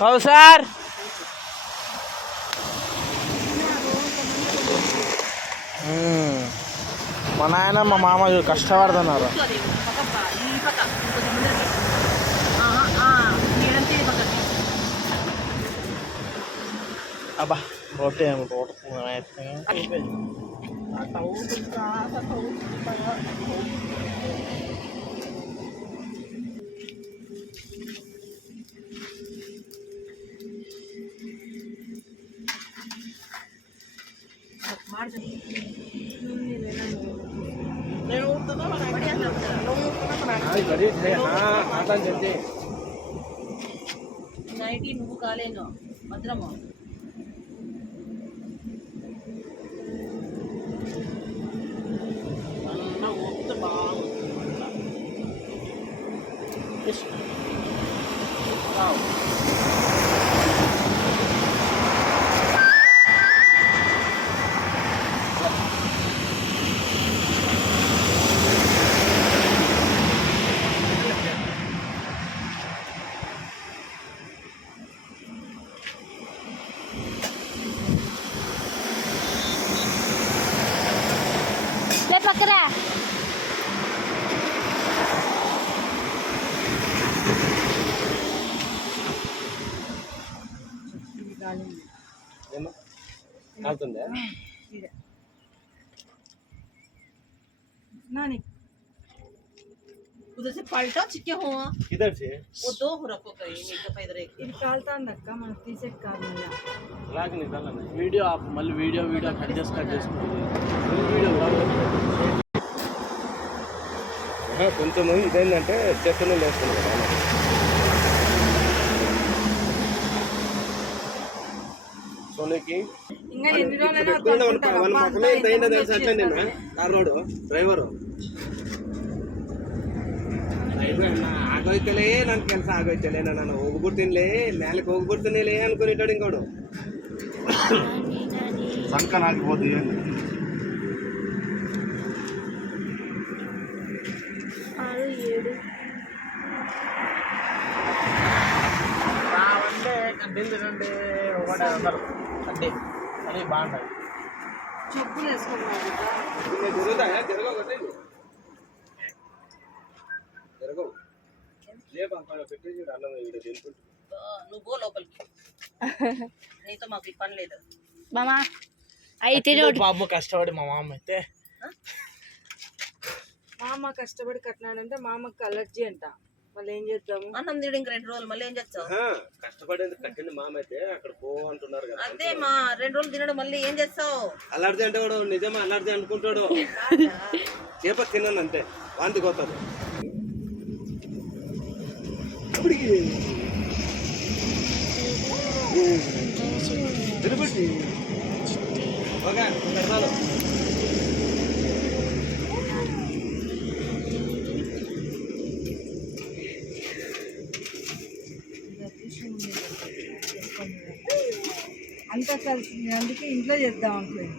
కౌసార్ మా నాయన మా మామ కష్టపడుతున్నారు. అబ్బా రోటీ నైటీ నువ్వు కాలేను భద్రము పక్కరా उधर से पलटा चिक्के हो इधर से वो दो हो रखो कहीं एक दफा इधर एक निकालता नक्का मन तीसे कालिया लाग निकालना वीडियो आप मल वीडियो कट వీడియో కొంచెం ఇదేంటంటే చెత్తను లేస్తున్నారు కదా సోనికి ఇంకా ఎన్ని రోజులైనా తెలుసు అట్లా నేను కార్ రోడ్ డ్రైవరు ಆಗೋಯ್ತಲೇ ನನ್ನ ಕೆಲಸ ಆಗೋಯ್ತಲೇ ನಾನು ಹೋಗ್ಬಿಡ್ತೀನಿಲೇ ಮ್ಯಾಲಕ್ಕೆ ಹೋಗ್ಬಿಡ್ತೀನಿಲೇ ಅನ್ಕೊಂಡಿದ್ದಾడు ఇంకోడు ಸಂಕನಾಗಿರ್ಬೋದು ಏನು కంటే ఒకటి అందరు అంటే అది బాగుంటుంది చెప్పులు వేసుకున్నాను నువ్వు లోపలికి నీతో మాకు పని లేదు మామా అయితే బాబు కష్టపడి మా మామ అయితే మామ కష్టపడి కట్టినాడంటే మామకు అలర్జీ అంట మళ్ళీ ఏం చేద్దాము అన్నం తిడు ఇంక 2 రోజులు మళ్ళీ ఏం చేస్తావు కష్టపడేది కట్టింది మామ అయితే అక్కడ పో అంటున్నారు కదా అదే మా 2 రోజులు తినడం మళ్ళీ ఏం చేస్తావు అలర్జీ అంటే వాడు నిజమా అలర్జీ అనుకుంటాడు చేప తిన్నాను అంతే వాంతికి పోతాడు తిరుపతి ఓకే పెడతాను అంతా కలిసి అందుకే ఇంట్లో చేద్దాం అనుకోండి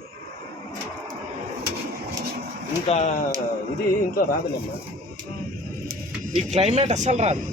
ఇంకా ఇది ఇంట్లో రాదులేమ్మా ఈ క్లైమేట్ అస్సలు రాదు